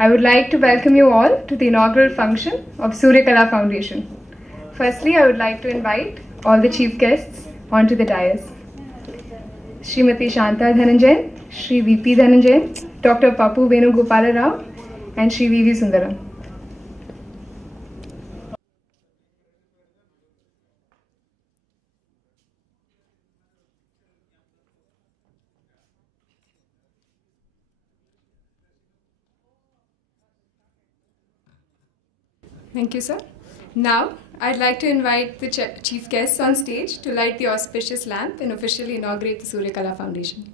I would like to welcome you all to the inaugural function of Surya Kala Foundation. Firstly, I would like to invite all the chief guests onto the dais. Srimati Shanta Dhananjayan, Shri VP Dhananjayan, Dr. Papu Venugopala Rao, and Shri VV Sundaram. Thank you, sir. Now, I'd like to invite the chief guests on stage to light the auspicious lamp and officially inaugurate the Surya Kala Foundation.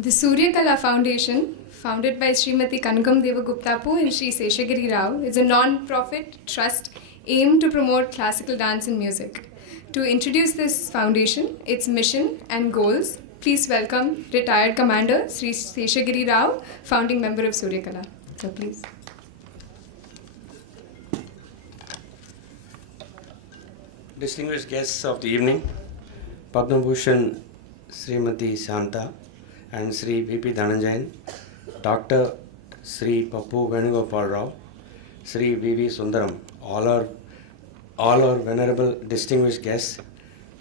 The Surya Kala Foundation, founded by Srimati Kanagam Devaguptapu and Shri Seshagiri Rao, is a non-profit trust aimed to promote classical dance and music. To introduce this foundation, its mission and goals, please welcome retired Commander Shri Seshagiri Rao, founding member of Surya Kala. So please. Distinguished guests of the evening, Padma Bhushan Srimati Shanta and Sri VP Dhananjayan, Dr. Sri Papu Venugopal Rao, Sri VV Sundaram, all our venerable distinguished guests,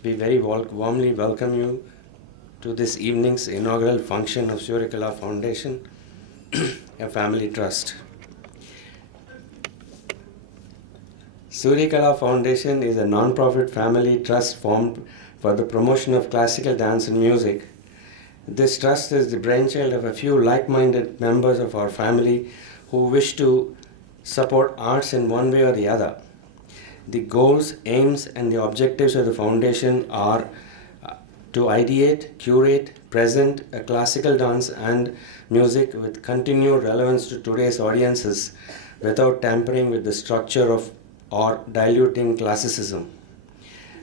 we very warmly welcome you to this evening's inaugural function of Surya Kala Foundation, a family trust. Surya Kala Foundation is a non-profit family trust formed for the promotion of classical dance and music. This trust is the brainchild of a few like-minded members of our family who wish to support arts in one way or the other. The goals, aims, and the objectives of the foundation are to ideate, curate, present a classical dance and music with continued relevance to today's audiences without tampering with the structure of or diluting classicism.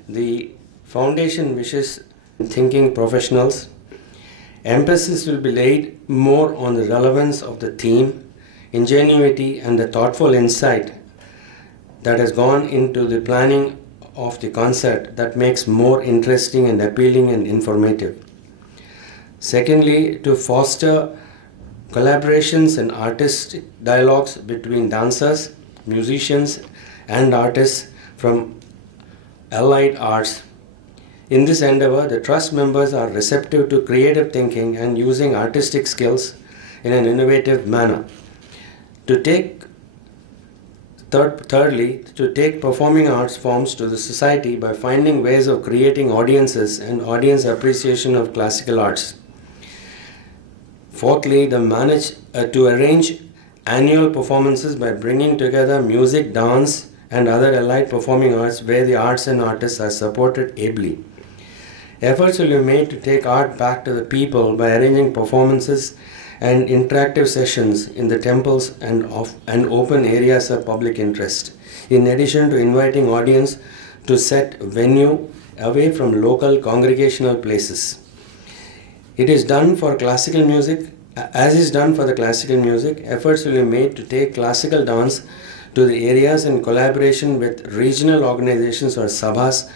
The foundation wishes thinking professionals. Emphasis will be laid more on the relevance of the theme, ingenuity, and the thoughtful insight that has gone into the planning of the concert that makes more interesting and appealing and informative. Secondly, to foster collaborations and artistic dialogues between dancers, musicians, and artists from allied arts. In this endeavor, the trust members are receptive to creative thinking and using artistic skills in an innovative manner. To take thirdly, to take performing arts forms to the society by finding ways of creating audiences and audience appreciation of classical arts. Fourthly, to arrange annual performances by bringing together music, dance, and other allied performing arts where the arts and artists are supported ably. Efforts will be made to take art back to the people by arranging performances and interactive sessions in the temples and open areas of public interest, in addition to inviting audience to set venue away from local congregational places. It is done for classical music. As is done for the classical music, efforts will be made to take classical dance to the areas in collaboration with regional organizations or sabhas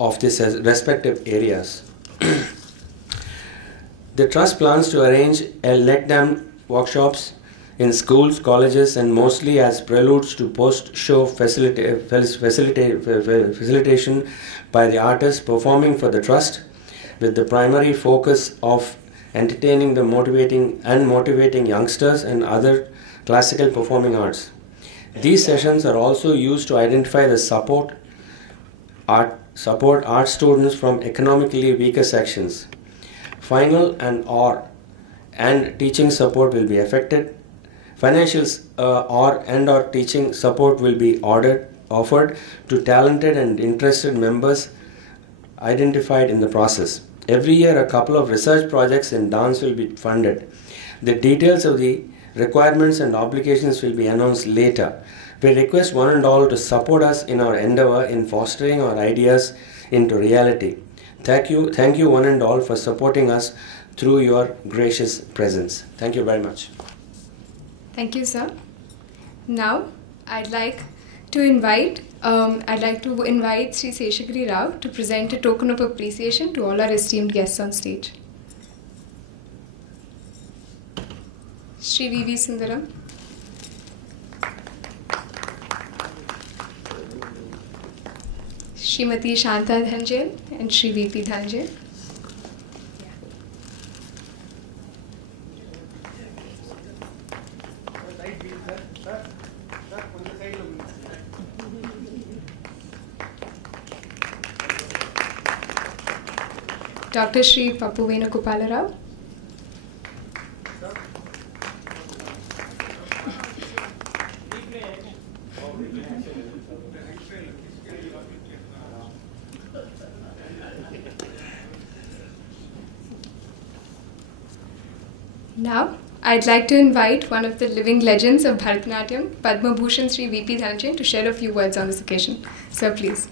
of these respective areas. The Trust plans to arrange a let-down workshops in schools, colleges, and mostly as preludes to post-show facilitation by the artists performing for the Trust, with the primary focus of entertaining the motivating youngsters and other classical performing arts. These sessions are also used to identify the support art students from economically weaker sections. Final and teaching support will be affected. Financial or teaching support will be offered to talented and interested members identified in the process. Every year, a couple of research projects in dance will be funded. The details of the requirements and obligations will be announced later. We request one and all to support us in our endeavor in fostering our ideas into reality. Thank you one and all for supporting us through your gracious presence. Thank you very much. Thank you, sir. Now, I'd like to invite Sri Seshagiri Rao to present a token of appreciation to all our esteemed guests on stage. Sri V.V. Sundaram. Srimati Shanta Dhanjel and Sri V.P. Dhanjel. Dr. Sri Pappu Venugopala Rao. Now, I'd like to invite one of the living legends of Bharatanatyam, Padma Bhushan Sri V.P. Dhanjel, to share a few words on this occasion. Sir, please.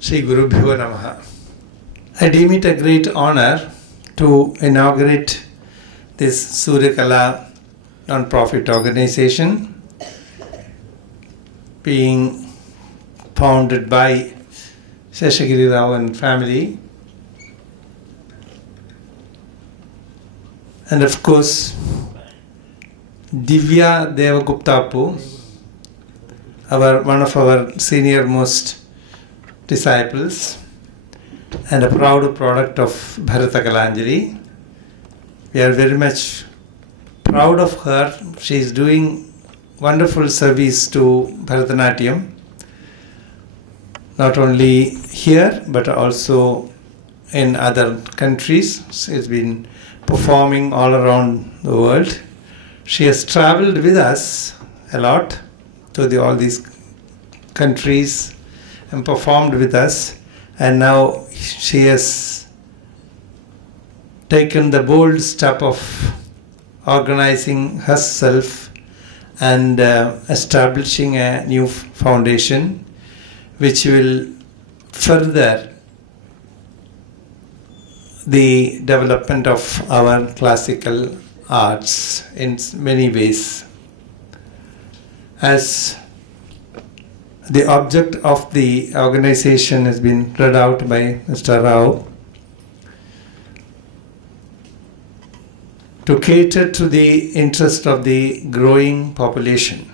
Sri Gurubhyo Namaha. I deem it a great honor to inaugurate this Suryakala non-profit organization being founded by Seshagiri Rao and family, and of course Divya Devaguptapu, one of our senior most disciples and a proud product of Bharata Kalanjali. We are very much proud of her. She is doing wonderful service to Bharatanatyam, not only here but also in other countries. She has been performing all around the world. She has traveled with us a lot to all these countries and performed with us, and now she has taken the bold step of organizing herself and establishing a new foundation which will further the development of our classical arts in many ways. As the object of the organization has been read out by Mr. Rao, to cater to the interest of the growing population.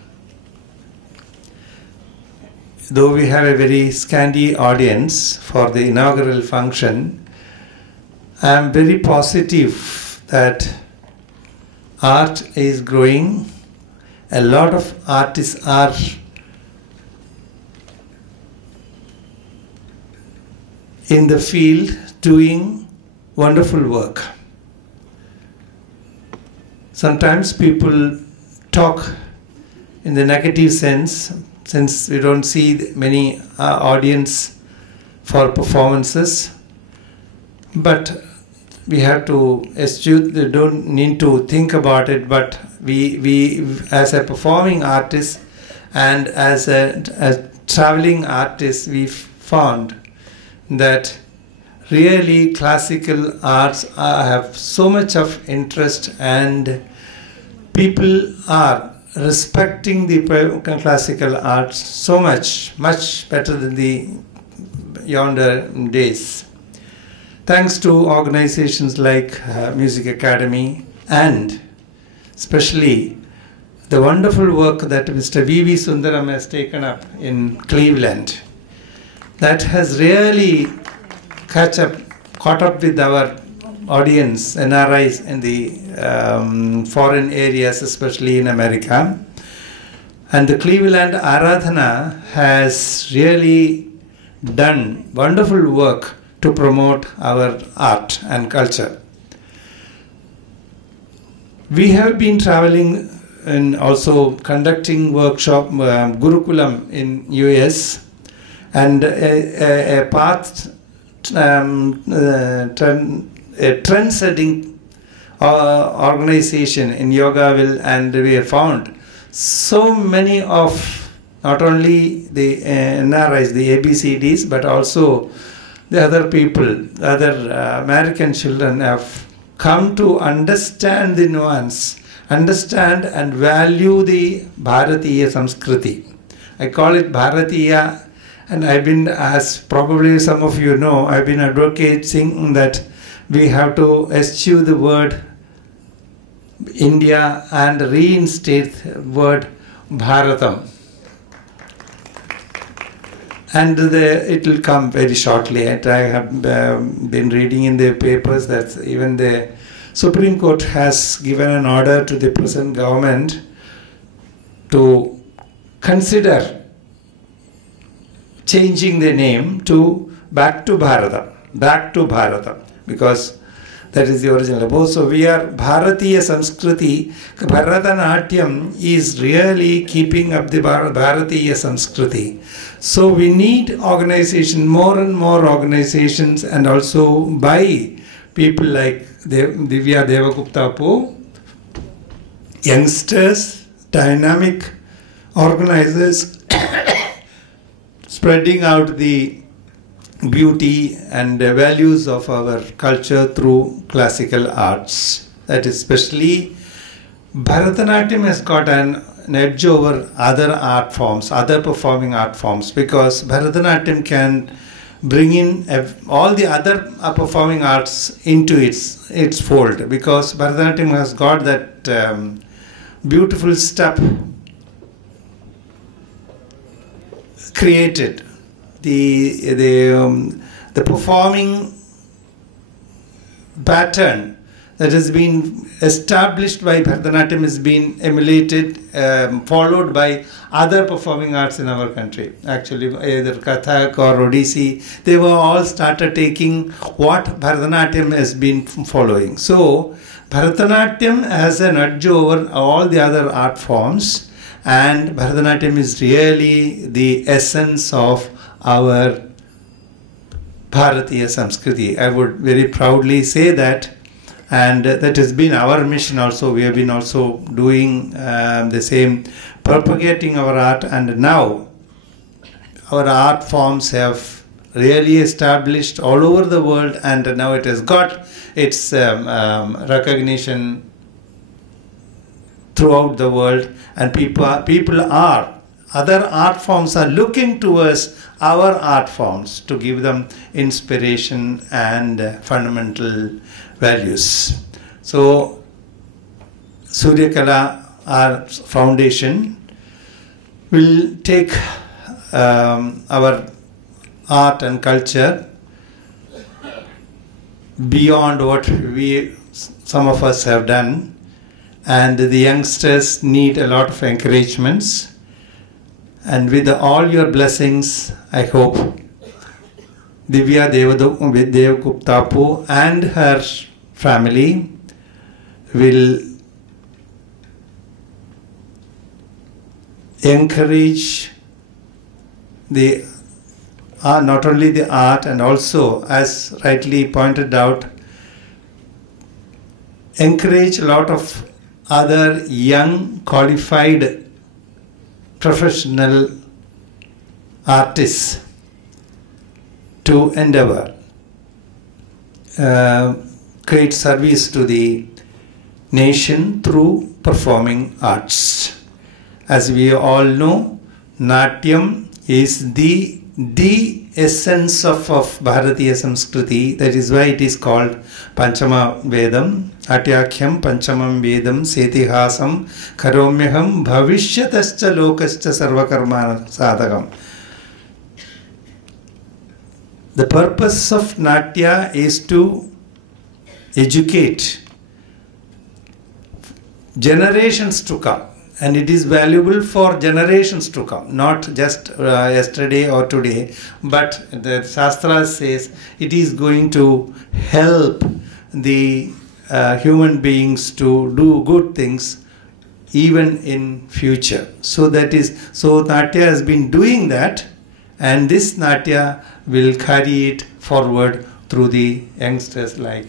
Though we have a very scanty audience for the inaugural function, I am very positive that art is growing. A lot of artists are in the field doing wonderful work. Sometimes people talk in the negative sense, since we don't see many audience for performances, but we have to eschew, they don't need to think about it, but we as a performing artist and as a traveling artist, we found that really classical arts have so much of interest, and people are respecting the classical arts so much better than the yonder days. Thanks to organizations like Music Academy, and especially the wonderful work that Mr. V.V. Sundaram has taken up in Cleveland, that has really caught up with our audience, NRIs in the foreign areas, especially in America. And the Cleveland Aradhana has really done wonderful work to promote our art and culture. We have been traveling and also conducting workshop Gurukulam in US, and a path a trend-setting organization in Yogaville, and we have found so many of not only the NRIs, the ABCDs, but also the other people, other American children have come to understand the nuance, understand and value the Bharatiya Samskriti. I call it Bharatiya, and I've been, as probably some of you know, I've been advocating that we have to eschew the word India and reinstate the word Bharatam. And it will come very shortly. I have been reading in the papers that even the Supreme Court has given an order to the present government to consider changing the name to back to Bharata, because that is the original. So we are Bharatiya Samskriti. Bharatanatyam is really keeping up the Bharatiya Samskriti. So we need organization, more and more organizations, and also by people like Divya Devagupta, youngsters, dynamic organizers, spreading out the beauty and values of our culture through classical arts. That is, especially Bharatanatyam has got an edge over other art forms, other performing art forms, because Bharatanatyam can bring in all the other performing arts into its fold, because Bharatanatyam has got that beautiful step created. The performing pattern that has been established by Bharatanatyam has been emulated, followed by other performing arts in our country. Actually, either Kathak or Odissi, they were all started taking what Bharatanatyam has been following. So, Bharatanatyam has an edge over all the other art forms, and Bharatanatyam is really the essence of our Bharatiya Samskriti. I would very proudly say that, and that has been our mission also. We have been also doing the same, propagating our art, and now our art forms have really established all over the world, and now it has got its recognition throughout the world, and other art forms are looking towards our art forms to give them inspiration and fundamental values. So, Surya Kala, our foundation, will take our art and culture beyond what some of us have done, and the youngsters need a lot of encouragements. And with all your blessings, I hope Divya Devaguptapu and her family will encourage the not only the art, and also, as rightly pointed out, encourage a lot of other young qualified professional artists to endeavor create service to the nation through performing arts. As we all know, Natyam is the essence of Bharatiya Samskriti. That is why it is called Panchama Vedam. Atyakhyam Panchamam Vedam Setihasam Karomyaham Bhavishyatascha Lokascha Sarvakarmana Sadhagam. The purpose of Natya is to educate generations to come. And it is valuable for generations to come, not just yesterday or today, but the Shastra says it is going to help the human beings to do good things even in future. So Natya has been doing that, and this Natya will carry it forward through the youngsters like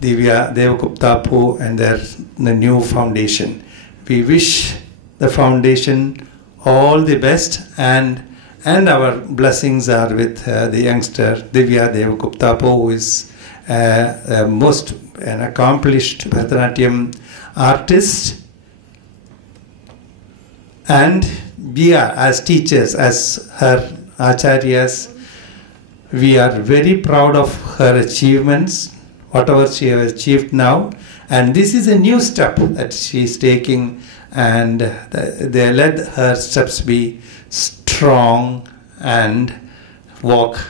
Divya Devaguptapu and the new foundation. We wish the foundation all the best, and our blessings are with the youngster Divya Devaguptapu, who is an accomplished Bharatanatyam artist. And we are, as teachers, as her acharyas, we are very proud of her achievements, whatever she has achieved now. And this is a new step that she is taking, and they let her steps be strong and walk.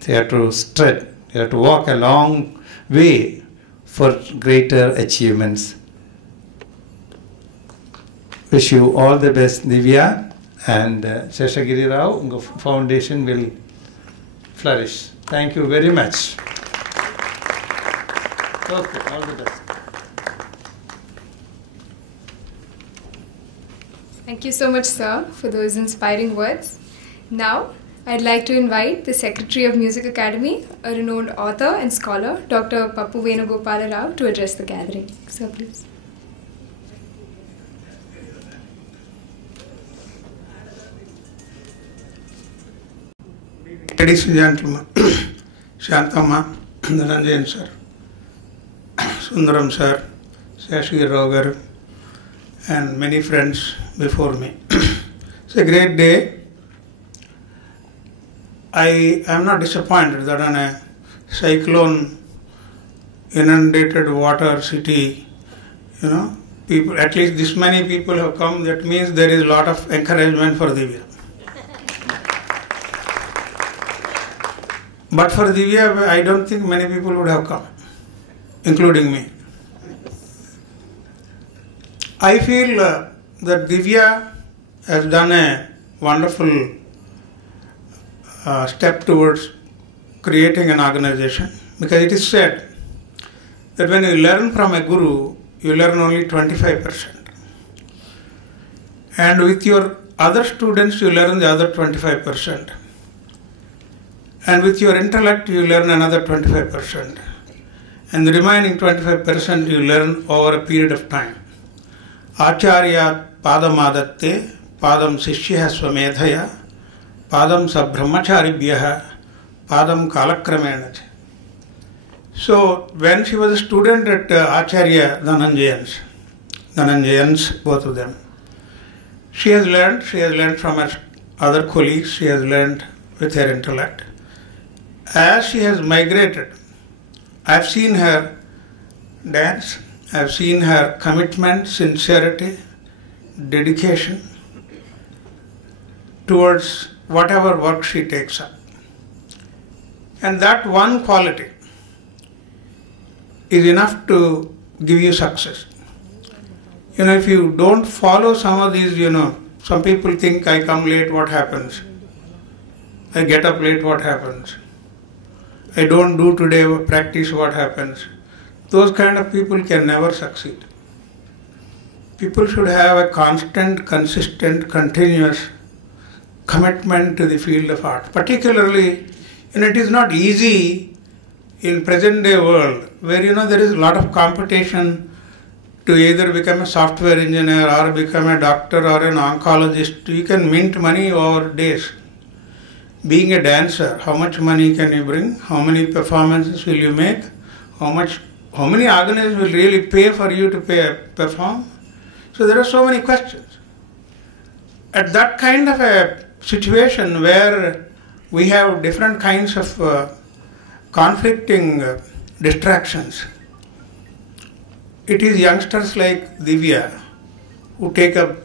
They have to stretch, they have to walk a long way for greater achievements. Wish you all the best, Divya, and Seshagiri Rao Foundation will flourish. Thank you very much. Okay, all the best. Thank you so much, sir, for those inspiring words. Now, I'd like to invite the Secretary of Music Academy, a renowned author and scholar, Dr. Pappu Venugopala Rao, to address the gathering. Sir, please. Ladies and gentlemen, Shantama, Dhananjayan sir, Sundaram sir, Seshagiri Rao garu, and many friends before me. It's a great day. I am not disappointed that in a cyclone inundated water city, people, at least this many people have come. That means there is a lot of encouragement for Divya. But for Divya, I don't think many people would have come, including me. I feel that Divya has done a wonderful step towards creating an organization, because it is said that when you learn from a guru, you learn only 25%. And with your other students, you learn the other 25%. And with your intellect, you learn another 25%. And the remaining 25% you learn over a period of time. Acharya padamadatte padam sishya swamedhaya padam sabrahmacharibhyaha padam kalakramena. So when she was a student at Acharya Dhananjayan's, both of them, she has learned from her other colleagues, she has learned with her intellect. As she has migrated, I have seen her dance, I have seen her commitment, sincerity, dedication towards whatever work she takes up. And that one quality is enough to give you success. if you don't follow some of these, some people think I come late, what happens? I get up late, what happens? I don't do today practice, what happens? Those kind of people can never succeed. People should have a constant, consistent, continuous commitment to the field of art. Particularly, it is not easy in present day world where there is a lot of competition to either become a software engineer or become a doctor or an oncologist. You can mint money over days. Being a dancer, how much money can you bring? How many performances will you make? How many organizations will really pay for you to perform? So there are so many questions. At that kind of a situation where we have different kinds of conflicting distractions, it is youngsters like Divya who take up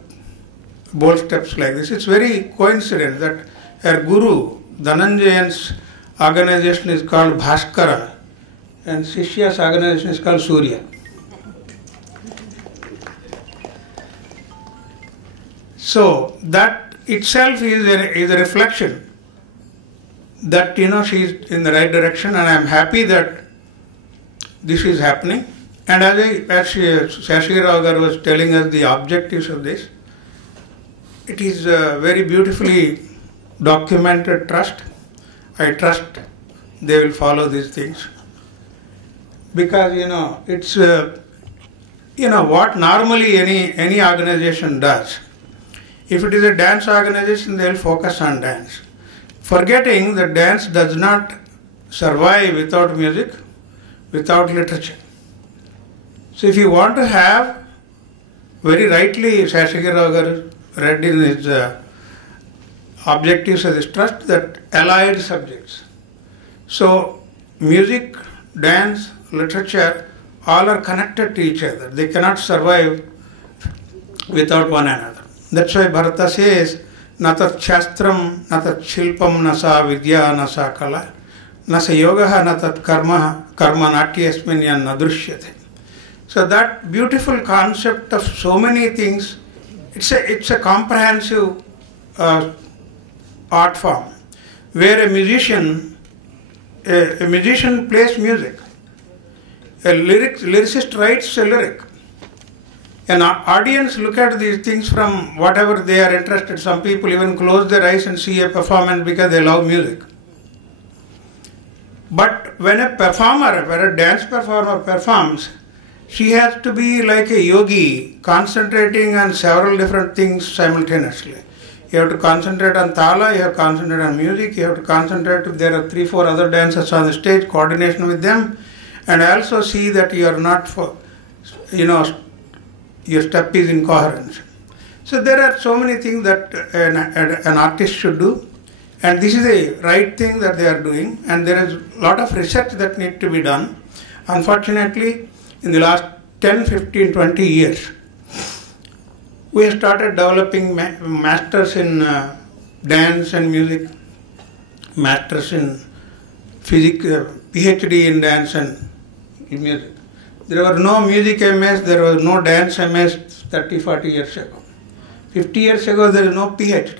bold steps like this. It's very coincident that her guru Dhananjayan's organization is called Bhaskara and Shishya's organization is called Surya. So that itself is a reflection that she is in the right direction, and I am happy that this is happening. And as Shashi Rao Garu was telling us the objectives of this, it is very beautifully documented trust. I trust they will follow these things. Because it's what normally any organization does. If it is a dance organization, they will focus on dance, forgetting that dance does not survive without music, without literature. So if you want to have, very rightly Shashagiri Rao Garu read in his objectives of this trust, that allied subjects. So music, dance, literature, all are connected to each other. They cannot survive without one another. That's why Bharata says, Natat Shastram, Natat Shilpam, Nasa Vidya, Nasa Kala, Nasa Yoga, Natat Karma, Karma Natyasminyan Nadrushyate. So that beautiful concept of so many things, it's a comprehensive art form where a musician plays music, a lyricist writes a lyric. An audience look at these things from whatever they are interested. Some people even close their eyes and see a performance because they love music. But when a dance performer performs, she has to be like a yogi, concentrating on several different things simultaneously. You have to concentrate on thala, you have to concentrate on music, you have to concentrate if there are 3-4 other dancers on the stage, coordination with them, and also see that you are not your step is in coherence. So there are so many things that an artist should do, and this is the right thing that they are doing, and there is a lot of research that needs to be done. Unfortunately, in the last 10, 15, 20 years, we have started developing masters in dance and music, masters in physics, PhD in dance and in music. There were no music MS, there was no dance MS 30, 40 years ago. 50 years ago, there is no PhD.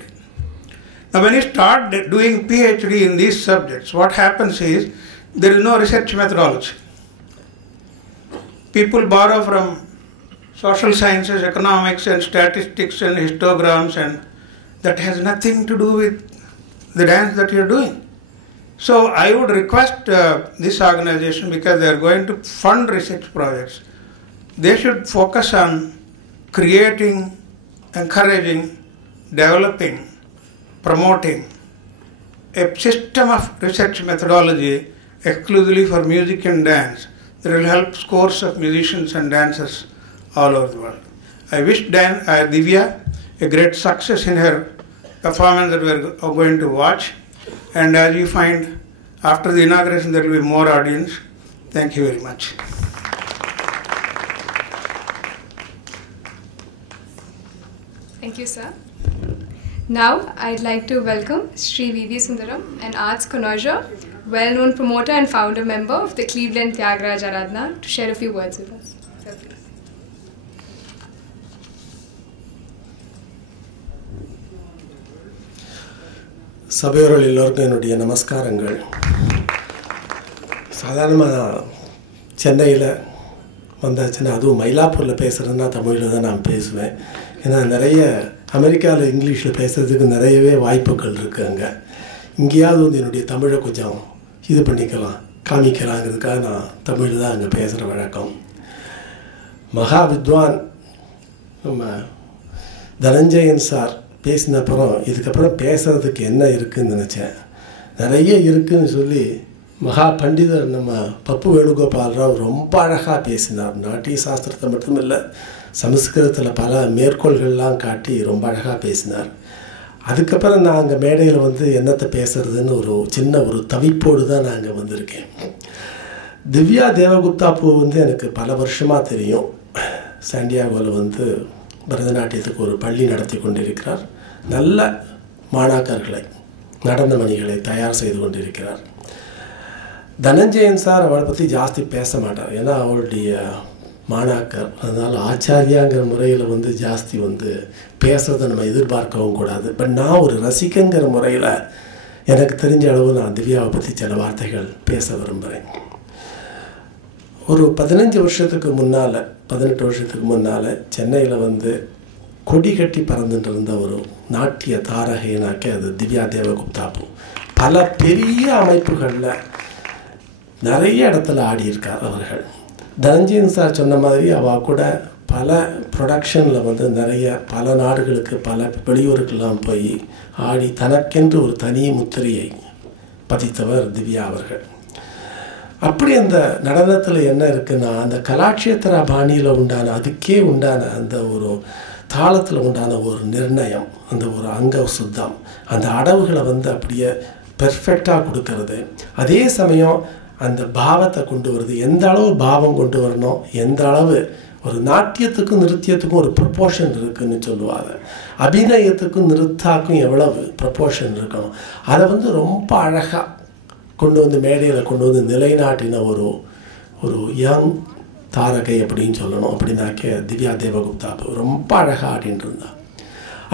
Now, when you start doing PhD in these subjects, what happens is there is no research methodology. People borrow from social sciences, economics and statistics and histograms, and that has nothing to do with the dance that you are doing. So I would request this organization, because they are going to fund research projects, they should focus on creating, encouraging, developing, promoting a system of research methodology exclusively for music and dance that will help scores of musicians and dancers all over the world. I wish Divya a great success in her performance that we are going to watch. And as you find, after the inauguration, there will be more audience. Thank you very much. Thank you, sir. Now, I'd like to welcome Sri V.V. Sundaram, an arts connoisseur, well-known promoter and founder member of the Cleveland Tyagraj Aradhana, to share a few words with us. Sir, please. சபையோர்கள் எல்லோருக்கும் என்னுடைய நமஸ்காரங்கள். சாதாரணமாக நான் சென்னையில் வந்தாச்சுன்னா, அதுவும் மயிலாப்பூரில் பேசுகிறதுனா தமிழில் தான் நான் பேசுவேன். ஏன்னா நிறைய அமெரிக்காவில் இங்கிலீஷில் பேசுகிறதுக்கு நிறையவே வாய்ப்புகள் இருக்குது. அங்கே இங்கேயாவது வந்து என்னுடைய தமிழை கொஞ்சம் இது பண்ணிக்கலாம், காமிக்கலாங்கிறதுக்காக நான் தமிழ் தான் அங்கே பேசுகிற வழக்கம். மகா வித்வான் நம்ம தனஞ்சயன் சார் பேசினப்புறம் இதுக்கப்புறம் பேசுகிறதுக்கு என்ன இருக்குதுன்னு நினச்சேன். நிறைய இருக்குதுன்னு சொல்லி மகா பண்டிதர் நம்ம பப்பு வேணுகோபால் ராவ் ரொம்ப அழகாக பேசினார். நாட்டிய சாஸ்திரத்தை மட்டும் இல்லை, சமஸ்கிருதத்தில் பல மேற்கோள்கள்லாம் காட்டி ரொம்ப அழகாக பேசினார். அதுக்கப்புறம் நான் அங்கே மேடையில் வந்து என்னத்தை பேசுகிறதுன்னு ஒரு சின்ன ஒரு தவிப்போடு தான் நான் அங்கே வந்திருக்கேன். திவ்யா தேவகுப்தா பூ வந்து எனக்கு பல வருஷமாக தெரியும். சாண்டியாகோவில் வந்து பரதநாட்டியத்துக்கு ஒரு பள்ளி நடத்தி கொண்டிருக்கிறார். நல்ல மாணாக்கர்களை, நடன மணிகளை தயார் செய்து கொண்டிருக்கிறார். தனஞ்சயன் சார் அவளை பற்றி ஜாஸ்தி பேச மாட்டார், ஏன்னா அவளுடைய மாணாக்கர். அதனால் ஆச்சாரியாங்கிற முறையில் வந்து ஜாஸ்தி வந்து பேசுகிறத நம்ம எதிர்பார்க்கவும் கூடாது. பட் நான் ஒரு ரசிகங்கிற முறையில் எனக்கு தெரிஞ்ச அளவு நான் திவ்யாவை பற்றி சில வார்த்தைகள் பேச விரும்புகிறேன். ஒரு 15 வருஷத்துக்கு முன்னால், 18 வருஷத்துக்கு முன்னால் சென்னையில் வந்து கொடி கட்டி பறந்துட்டு இருந்த ஒரு நாட்டிய தாரகைனாக்க அது திவ்யா தேவகுப்தா பூ. பல பெரிய அமைப்புகளில் நிறைய இடத்துல ஆடியிருக்கார் அவர்கள். தனஞ்சயன் சார் சொன்ன மாதிரி அவள் கூட பல ப்ரொடக்ஷனில் வந்து நிறைய பல நாடுகளுக்கு, பல வெளியூருக்கெல்லாம் போய் ஆடி தனக்கென்று ஒரு தனி முத்திரையை பதித்தவர் திவ்யா அவர்கள். அப்படி அந்த நடனத்தில் என்ன இருக்குன்னா, அந்த கலாட்சேத்திர பாணியில் உண்டான, அதுக்கே உண்டான அந்த ஒரு தாளத்தில் உண்டான ஒரு நிர்ணயம், அந்த ஒரு அங்க சுத்தம், அந்த அடவுகளை வந்து அப்படியே பெர்ஃபெக்டாக கொடுக்கறது. அதே சமயம் அந்த பாவத்தை கொண்டு வருது. எந்த அளவு பாவம் கொண்டு வரணும், எந்த அளவு ஒரு நாட்டியத்துக்கும் நிருத்தியத்துக்கும் ஒரு ப்ரொப்போர்ஷன் இருக்குதுன்னு சொல்லுவாங்க. அபிநயத்துக்கும் நிறுத்தாக்கும் எவ்வளவு ப்ரொப்போர்ஷன் இருக்கணும், அதை வந்து ரொம்ப அழகாக கொண்டு வந்து மேடையில் கொண்டு வந்து நிலைநாட்டின ஒரு யங் தாரகை அப்படின்னு சொல்லணும். அப்படின்னாக்க திவ்யா தேவகுப்தா ரொம்ப அழகாக ஆடின்னு இருந்தா.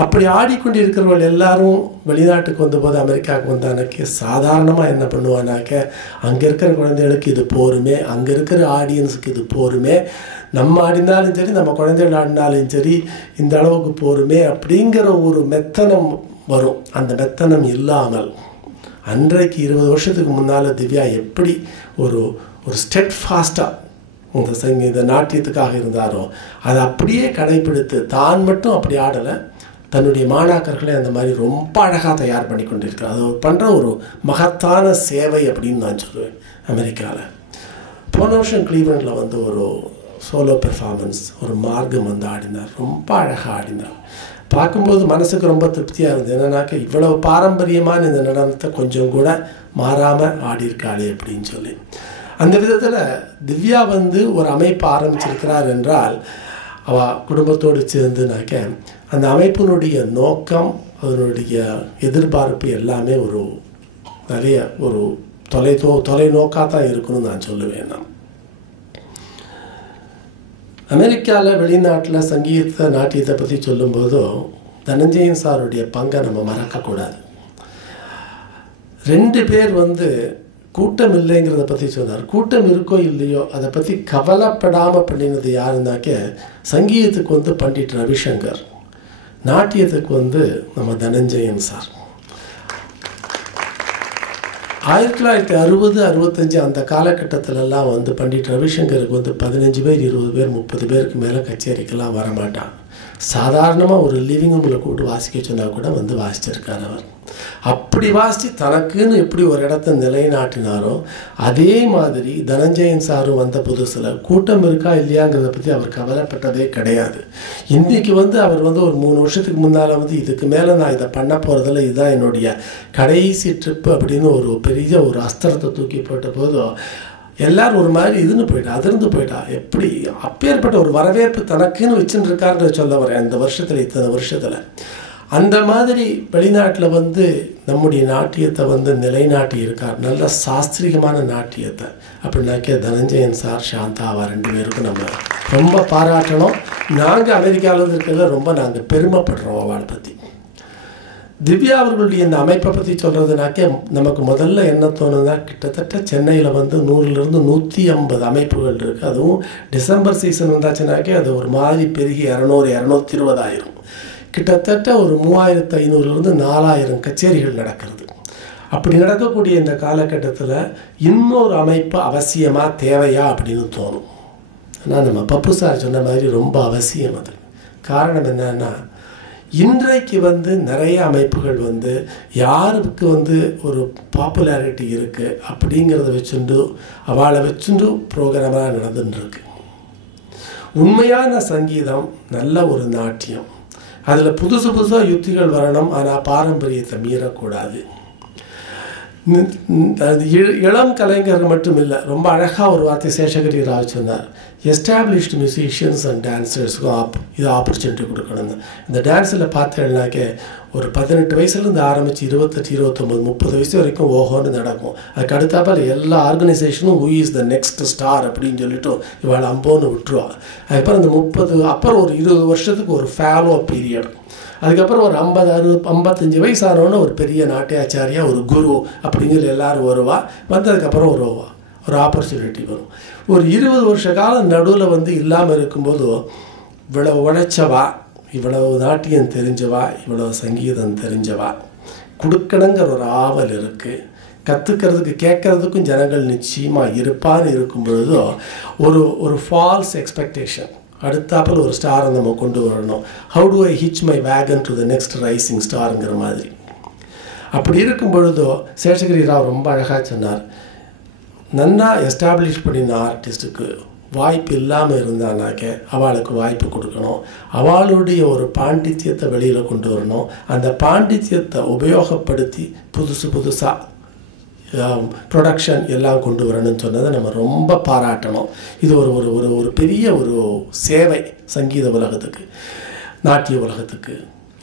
அப்படி ஆடிக்கொண்டு இருக்கிறவர்கள் எல்லாரும் வெளிநாட்டுக்கு வந்தபோது, அமெரிக்காவுக்கு வந்தானாக்க சாதாரணமாக என்ன பண்ணுவானாக்க, அங்கே இருக்கிற குழந்தைகளுக்கு இது போருமே, அங்கே இருக்கிற ஆடியன்ஸுக்கு இது போருமே, நம்ம ஆடினாலும் சரி, நம்ம குழந்தைகள் ஆடினாலும் சரி, இந்த அளவுக்கு போருமே அப்படிங்கிற ஒரு மெத்தனம் வரும். அந்த மெத்தனம் இல்லாமல் அன்றைக்கு 20 வருஷத்துக்கு முன்னால் திவ்யா எப்படி ஒரு ஸ்டெட் ஃபாஸ்ட்டாக இந்த நாட்டியத்துக்காக இருந்தாரோ அதை அப்படியே கடைப்பிடித்து, தான் மட்டும் அப்படி ஆடலை, தன்னுடைய மாணாக்கர்களை அந்த மாதிரி ரொம்ப அழகாக தயார் பண்ணி கொண்டிருக்கிறார். அது பண்ணுற ஒரு மகத்தான சேவை அப்படின்னு நான் சொல்லுவேன். அமெரிக்காவில் போன வருஷம் கிளீவ்லண்டில் வந்து ஒரு சோலோ பெர்ஃபார்மன்ஸ், ஒரு மார்க்கம் வந்து ஆடினார். ரொம்ப அழகாக ஆடினார். பார்க்கும்போது மனசுக்கு ரொம்ப திருப்தியாக இருந்தது. என்னன்னாக்க இவ்வளவு பாரம்பரியமான இந்த நடனத்தை கொஞ்சம் கூட மாறாமல் ஆடியிருக்காளே அப்படின்னு சொல்லி. அந்த விதத்தில் திவ்யா வந்து ஒரு அமைப்பு ஆரம்பிச்சிருக்கிறார் என்றால், அவள் குடும்பத்தோடு சேர்ந்துனாக்க அந்த அமைப்பினுடைய நோக்கம், அதனுடைய எதிர்பார்ப்பு எல்லாமே ஒரு நிறைய ஒரு தொலைநோக்காக தான் இருக்குன்னு நான் சொல்லுவேன். நான் அமெரிக்காவில், வெளிநாட்டில் சங்கீத நாட்டியத்தை பற்றி சொல்லும்போதும் தனஞ்சயன் சாருடைய பங்கை நம்ம மறக்கக்கூடாது. 2 பேர் வந்து கூட்டம் இல்லைங்கிறத பற்றி சொன்னார். கூட்டம் இருக்கோ இல்லையோ அதை பற்றி கவலைப்படாமல் பண்ணினது யாருன்னாக்க, சங்கீதத்துக்கு வந்து பண்டிட் ரவிசங்கர், நாட்டியத்துக்கு வந்து நம்ம தனஞ்சயன் சார். 1960, 65 அந்த காலகட்டத்திலலாம் வந்து பண்டிட் ரவிசங்கருக்கு வந்து 15 பேர், 20 பேர், 30 பேருக்கு மேலே கச்சேரிக்கெல்லாம் வரமாட்டான். சாதாரணமாக ஒரு லிவிங் ரூமில் கூப்பிட்டு வாசிக்க சொன்னால் கூட வந்து வாசிச்சிருக்கார் அவர். அப்படி வாசித்து தனக்குன்னு எப்படி ஒரு இடத்த நிலைநாட்டினாரோ அதே மாதிரி தனஞ்சயன் சாரும் வந்த புதுசில் கூட்டம் இருக்கா இல்லையாங்கிறத பற்றி அவர் கவலைப்பட்டதே கிடையாது. இன்றைக்கி வந்து அவர் வந்து ஒரு 3 வருஷத்துக்கு முன்னால் வந்து இதுக்கு மேலே நான் இதை பண்ண போகிறதில்ல, இதுதான் என்னுடைய கடைசி ட்ரிப்பு அப்படின்னு ஒரு பெரிய ஒரு அஸ்திரத்தை தூக்கி போட்ட போதும் எல்லாரும் ஒரு மாதிரி இதுன்னு போயிட்டா, அதிர்ந்து போயிட்டா. எப்படி அப்பேற்பட்ட ஒரு வரவேற்பு தனக்குன்னு வச்சுன்னு இருக்காருன்னு சொல்ல வரேன் இந்த வருஷத்தில், இத்தனை வருஷத்தில். அந்த மாதிரி வெளிநாட்டில் வந்து நம்முடைய நாட்டியத்தை வந்து நிலைநாட்டி இருக்கார், நல்ல சாஸ்திரிகமான நாட்டியத்தை. அப்படின்னாக்கே தனஞ்சயன் சார், சாந்தாவா 2 பேருக்கும் நம்ம ரொம்ப பாராட்டணும். நாங்கள் அமெரிக்காவில் இருக்கிறத ரொம்ப நாங்கள் பெருமைப்படுறோம் அவளை பற்றி. திவ்யா அவர்களுடைய இந்த அமைப்பை பற்றி சொல்கிறதுனாக்கே நமக்கு முதல்ல என்ன தோணுதுன்னா, கிட்டத்தட்ட சென்னையில் வந்து 100லேருந்து 150 அமைப்புகள் இருக்குது. அதுவும் டிசம்பர் சீசன் வந்தாச்சுனாக்கே அது ஒரு மாதிரி பெருகி 200-220 ஆயிரும். கிட்டத்தட்ட ஒரு 3500லேருந்து 4000 கச்சேரிகள் நடக்கிறது. அப்படி நடக்கக்கூடிய இந்த காலகட்டத்தில் இன்னொரு அமைப்பு அவசியமாக தேவையா அப்படின்னு தோணும். ஆனால் நம்ம பப்பு சார் சொன்ன மாதிரி ரொம்ப அவசியம். அது காரணம் என்னன்னா, இன்றைக்கு வந்து நிறைய அமைப்புகள் வந்து யாருக்கு வந்து ஒரு பாப்புலாரிட்டி இருக்குது அப்படிங்கிறத வச்சுண்டு அவளை வச்சுண்டு ப்ரோக்ராமாக நடந்துட்டுருக்கு. உண்மையான சங்கீதம் நல்ல ஒரு நாட்டியம், அதில் புதுசு புதுசாக யுத்திகள் வரணும், ஆனால் பாரம்பரியத்தை மீறக்கூடாது. அது இளம் கலைஞர்கள் மட்டும் இல்லை, ரொம்ப அழகாக ஒரு வார்த்தை சேஷகிரி ராவ் சொன்னார், எஸ்டாப்ளிஷ்டு மியூசிஷியன்ஸ் அண்ட் டான்ஸர்ஸுக்கும் இது ஆப்பர்ச்சுனிட்டி கொடுக்கணும். இந்த டான்ஸில் பார்த்தேன்னாக்கே ஒரு 18 வயசுலேருந்து ஆரம்பித்து 28, 29, 30 வயசு வரைக்கும் ஓஹோன்னு நடக்கும். அதுக்கு அடுத்தாப்பில் எல்லா ஆர்கனைசேஷனும் who is the next star அப்படின்னு சொல்லிட்டு இவாள் அம்போன்னு விட்டுருவா. அதுக்கப்புறம் அந்த 30 அப்புறம் ஒரு 20 வருஷத்துக்கு ஒரு ஃபாலோ பீரியட். அதுக்கப்புறம் ஒரு 50, 55 வயசானோன்னு ஒரு பெரிய நாட்டியாச்சாரியா, ஒரு குரு அப்படிங்கிற எல்லாரும் வருவா. வந்ததுக்கப்புறம் ஒரு ஆப்பர்ச்சுனிட்டி வரும். ஒரு 20 வருஷ காலம் நடுவில் வந்து இல்லாமல் இருக்கும்போது இவ்வளவு உழைச்சவா, இவ்வளவு நாட்டியம் தெரிஞ்சவா, இவ்வளவு சங்கீதம் தெரிஞ்சவா கொடுக்கணுங்கிற ஒரு ஆவல் இருக்குது. கற்றுக்கிறதுக்கு கேட்கறதுக்கும் ஜனங்கள் நிச்சயமாக இருப்பான்னு இருக்கும் பொழுதோ ஒரு ஃபால்ஸ் எக்ஸ்பெக்டேஷன், அடுத்தாப்பில் ஒரு ஸ்டாரை நம்ம கொண்டு வரணும். How do I hitch my wagon to the next rising ஸ்டாருங்கிற மாதிரி. அப்படி இருக்கும் பொழுதோ சேஷகிரி ராவ் ரொம்ப அழகாக சொன்னார், நன்னா எஸ்டாப்ளிஷ் பண்ணின ஆர்டிஸ்ட்டுக்கு வாய்ப்பு இல்லாமல் இருந்தானாக்க அவளுக்கு வாய்ப்பு கொடுக்கணும். அவளுடைய ஒரு பாண்டித்யத்தை வெளியில் கொண்டு வரணும். அந்த பாண்டித்யத்தை உபயோகப்படுத்தி புதுசாக ப்ரொடக்ஷன் எல்லாம் கொண்டு வரணும்னு சொன்னதை நம்ம ரொம்ப பாராட்டணும். இது ஒரு பெரிய ஒரு சேவை சங்கீத உலகத்துக்கு, நாட்டிய உலகத்துக்கு,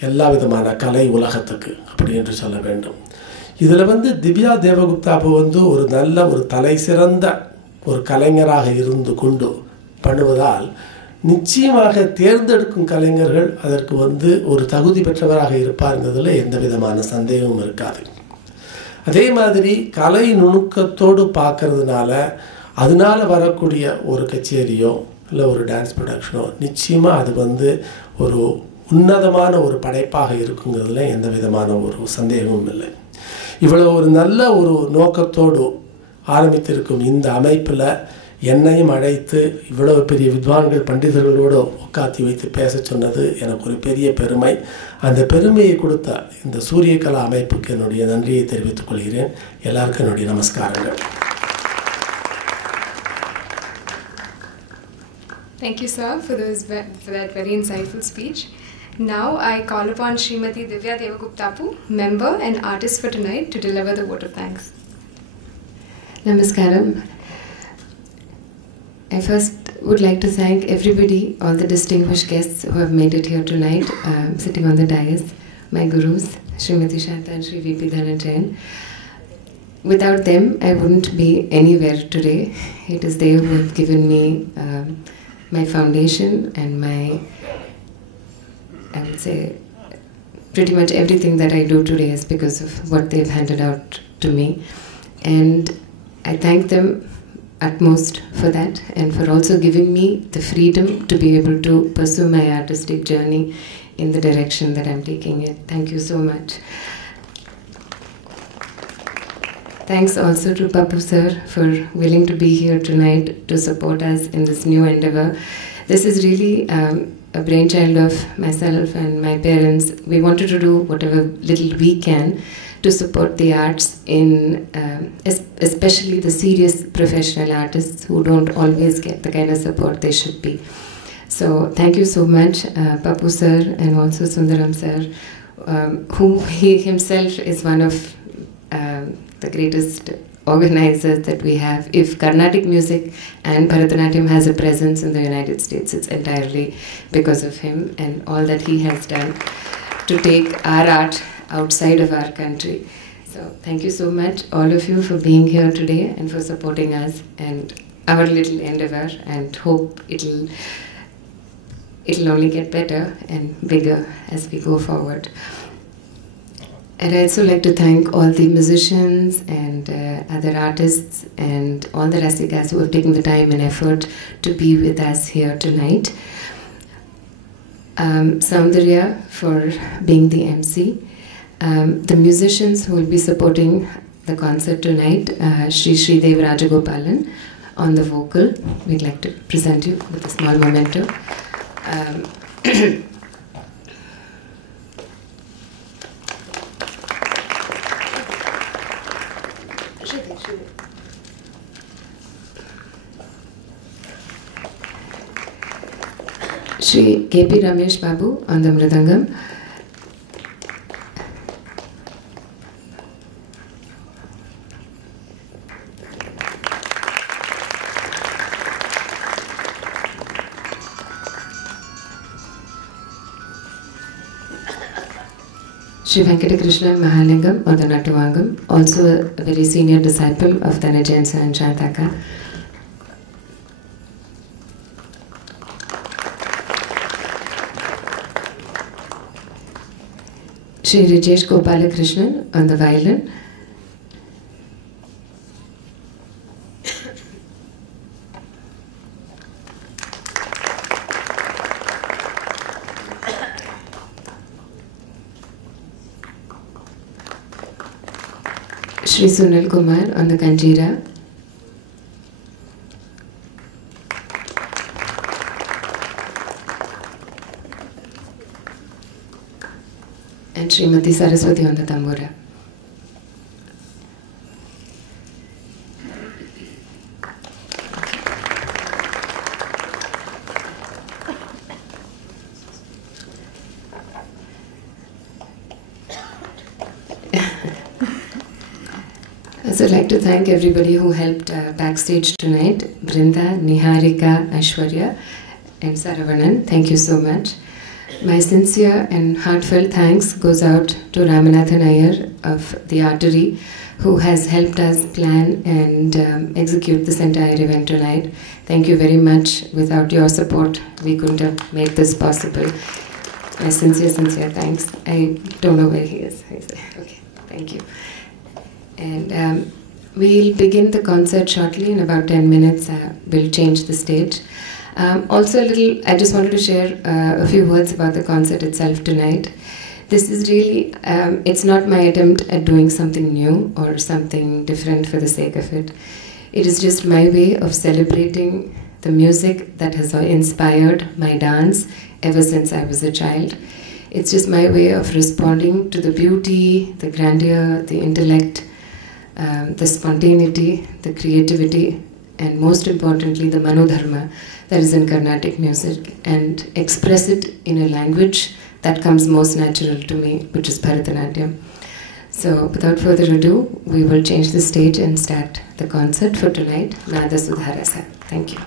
எல்லா விதமான கலை உலகத்துக்கு அப்படி என்று சொல்ல வேண்டும். இதில் வந்து திவ்யா தேவகுப்தாவை வந்து ஒரு நல்ல ஒரு தலை சிறந்த ஒரு கலைஞராக இருந்து கொண்டு பண்ணுவதால் நிச்சயமாக தேர்ந்தெடுக்கும் கலைஞர்கள் அதற்கு வந்து ஒரு தகுதி பெற்றவராக இருப்பாருங்கிறதுல எந்த விதமான சந்தேகமும் இருக்காது. அதே மாதிரி கலை நுணுக்கத்தோடு பார்க்கறதுனால அதனால் வரக்கூடிய ஒரு கச்சேரியோ இல்லை ஒரு டான்ஸ் ப்ரொடக்ஷனோ நிச்சயமாக அது வந்து ஒரு உன்னதமான ஒரு படைப்பாக இருக்குங்கிறதுல எந்த விதமான ஒரு சந்தேகமும் இல்லை. இவ்வளோ ஒரு நல்ல ஒரு நோக்கத்தோடு ஆரம்பித்திருக்கும் இந்த அமைப்பில் என்னையும் அழைத்து இவ்வளவு பெரிய வித்வான்கள் பண்டிதர்களோடு உட்காத்தி வைத்து பேச சொன்னது எனக்கு ஒரு பெரிய பெருமை. அந்த பெருமையை கொடுத்த இந்த சூரிய கலா அமைப்புக்கு என்னுடைய நன்றியை தெரிவித்துக் கொள்கிறேன். எல்லாருக்கும் என்னுடைய நமஸ்காரங்கள். Thank you, sir, for that very insightful speech. Now I call upon Srimati Divya Devaguptapu, member and artist for tonight, to deliver the vote of thanks. Namaskaram. I first would like to thank everybody, all the distinguished guests who have made it here tonight, sitting on the dais, my gurus, Srimati Shanta and Sri V.P. Dhananjayan. Without them, I wouldn't be anywhere today. It is they who have given me my foundation and I would say pretty much everything that I do today is because of what they've handed out to me. And I thank them utmost for that, and for also giving me the freedom to be able to pursue my artistic journey in the direction that I'm taking it. Thank you so much. Thanks also to Papu sir for willing to be here tonight to support us in this new endeavor. This is really a brainchild of myself and my parents. We wanted to do whatever little we can to support the arts, in especially the serious professional artists who don't always get the kind of support they should be. So thank you so much, Papu sir and also Sundaram sir, who he himself is one of the greatest organizers that we have. If Carnatic music and Bharatanatyam has a presence in the United States, it's entirely because of him and all that he has done to take our art outside of our country. So thank you so much, all of you, for being here today and for supporting us and our little endeavor, and hope it'll only get better and bigger as we go forward. And I'd also like to thank all the musicians and other artists and all the Rasikas who have taken the time and effort to be with us here tonight. Soundarya for being the MC. The musicians who will be supporting the concert tonight, Sri Dev Rajagopalan on the vocal. We'd like to present you with a small memento. Shri K.P. Ramesh Babu on the mridangam. Shri Venkatakrishnan Mahalingam on the Natuvangam, also a very senior disciple of Dhananjay and Shantaka. Shri Rajesh Gopalakrishnan on the violin. Shri Sunil Kumar on the kanjira. And Srimati Saraswati on the tambura. I'd like to thank everybody who helped backstage tonight. Brinda, Niharika, Ashwarya and Saravanan. Thank you so much. My sincere and heartfelt thanks goes out to Ramanathan Iyer of The Artery, who has helped us plan and execute this entire event tonight. Thank you very much. Without your support, we couldn't have made this possible. My sincere thanks. I don't know where he is. Okay, thank you. And we'll begin the concert shortly. In about 10 minutes, we'll change the stage. Also, I just wanted to share a few words about the concert itself tonight. This is really, it's not my attempt at doing something new or something different for the sake of it. It is just my way of celebrating the music that has inspired my dance ever since I was a child. It's just my way of responding to the beauty, the grandeur, the intellect, the spontaneity, the creativity, and most importantly, the manodharma that is in Carnatic music, and express it in a language that comes most natural to me, which is Bharatanatyam. So, without further ado, we will change the stage and start the concert for tonight, Nada Sudha Rasa. Thank you.